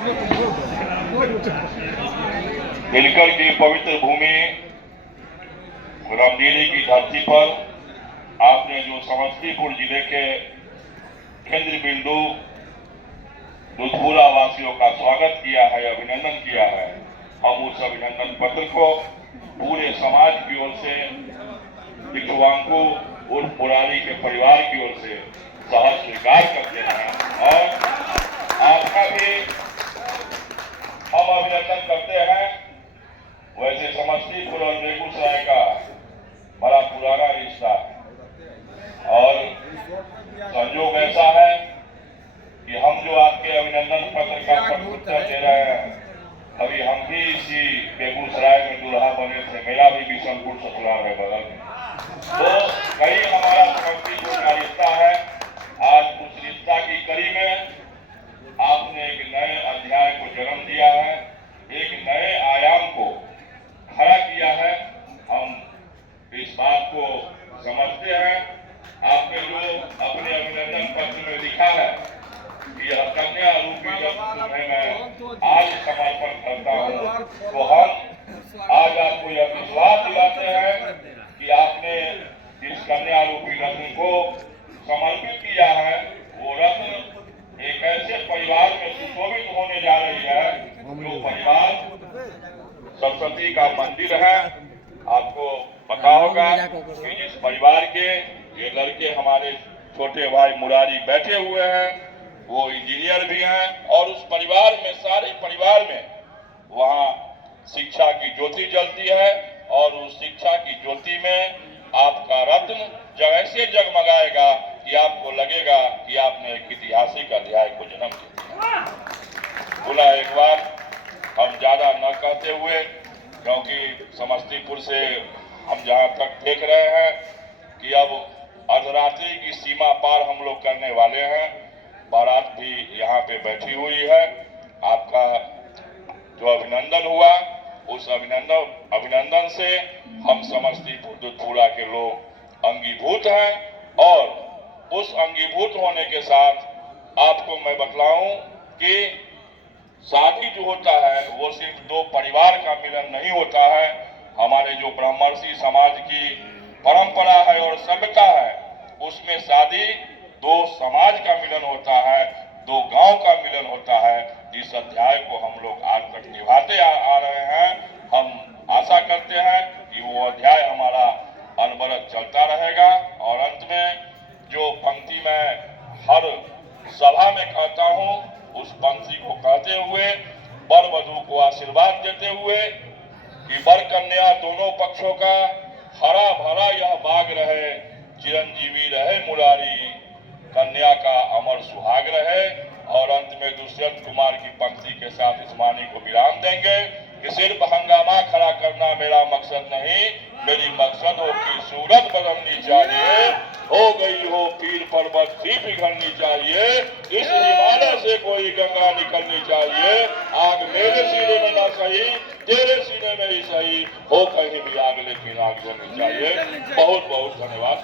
दिलकर की पवित्र भूमि रामदीरी की धरती पर आपने जो समस्तीपुर जिले के केंद्र बिंदु दुधपुरा वासियों का स्वागत किया है, अभिनंदन किया है। हम उस अभिनंदन पत्र को पूरे समाज की ओर से दिक्षवांकु उर्फ मुरारी के परिवार की ओर से सहर्ष स्वीकार करते हैं और आपका भी हम अभिनंदन करते हैं। वैसे समस्तीपुर और बेगूसराय का बड़ा पुराना रिश्ता और संयोग ऐसा है कि हम जो आपके अभिनंदन पत्र का प्रत्युत्तर दे रहे हैं, अभी हम भी इसी बेगूसराय में दूल्हा बने थे। मेरा भी बिशनपुर ससुराल है बगल में, तो कई हमारा समस्तीपुर का रिश्ता है। आज उस रिश्ता की कड़ी में आपने एक नए अध्याय को जन्म दिया है, एक नए आयाम को खड़ा किया है। हम इस बात को समझते हैं। आपने जो अपने अभिनंदन पत्र में लिखा है, यह कन्या रूपी जब तुम्हें मैं आज समर्पण करता हूँ, तो हम आज आपको यह विश्वास दिलाते हैं कि आपने जिस कन्या रूपी रत्न को समर्पित किया है, वो रत्न एक ऐसे परिवार में सुशोभित होने जा रही है जो परिवार सरस्वती का मंदिर है। आपको पता होगा कि जिस परिवार के ये लड़के हमारे छोटे भाई मुरारी बैठे हुए हैं, वो इंजीनियर भी हैं और उस परिवार में, सारे परिवार में वहाँ शिक्षा की ज्योति जलती है और उस शिक्षा की ज्योति में आपका रत्न जब ऐसे जगमगाएगा कि आपको लगेगा कि आपने एक ऐतिहासिक अध्याय को जन्म दिया। पुनः एक बार हम ज्यादा न कहते हुए, क्योंकि समस्तीपुर से हम जहां तक देख रहे हैं कि अब अर्धरात्रि की सीमा पार हम लोग करने वाले हैं, बारात भी यहाँ पे बैठी हुई है। आपका जो अभिनंदन हुआ, उस अभिनंदन से हम समस्तीपुर दुधपुरा के लोग अंगीभूत हैं और उस अंगीभूत होने के साथ आपको मैं बतलाऊं कि शादी जो होता है वो सिर्फ दो परिवार का मिलन नहीं होता है। हमारे जो ब्राह्मणसी समाज की परंपरा है और सभ्यता है, उसमें शादी दो समाज का मिलन होता है, दो गांव का मिलन होता है। जिस अध्याय को हम लोग आज तक निभाते आ रहे हैं, हम आशा करते हैं कि वो अध्याय हमारा अनवरत चलता रहेगा। और अंत में जो पंक्ति मैं हर सभा में कहता हूँ, उस पंक्ति को कहते हुए वर वधू को आशीर्वाद देते हुए कि वर कन्या दोनों पक्षों का हरा भरा यह बाग रहे, चिरंजीवी रहे मुरारी, कन्या का अमर सुहाग रहे। और अंत में दुष्यंत कुमार की पंक्ति के साथ इस वाणी को विराम देंगे कि सिर्फ हंगामा खड़ा करना मेरा मकसद नहीं, मेरी मकसद हो कि सूरत बदलनी चाहिए, हो गई हो पीर पर्वत सी पिघलनी चाहिए, इस हिमालय से कोई गंगा निकलनी चाहिए। आग मेरे सीने में ना सही, तेरे सीने में ही सही, हो कहीं भी आग लेकिन आग जलनी चाहिए। बहुत बहुत धन्यवाद।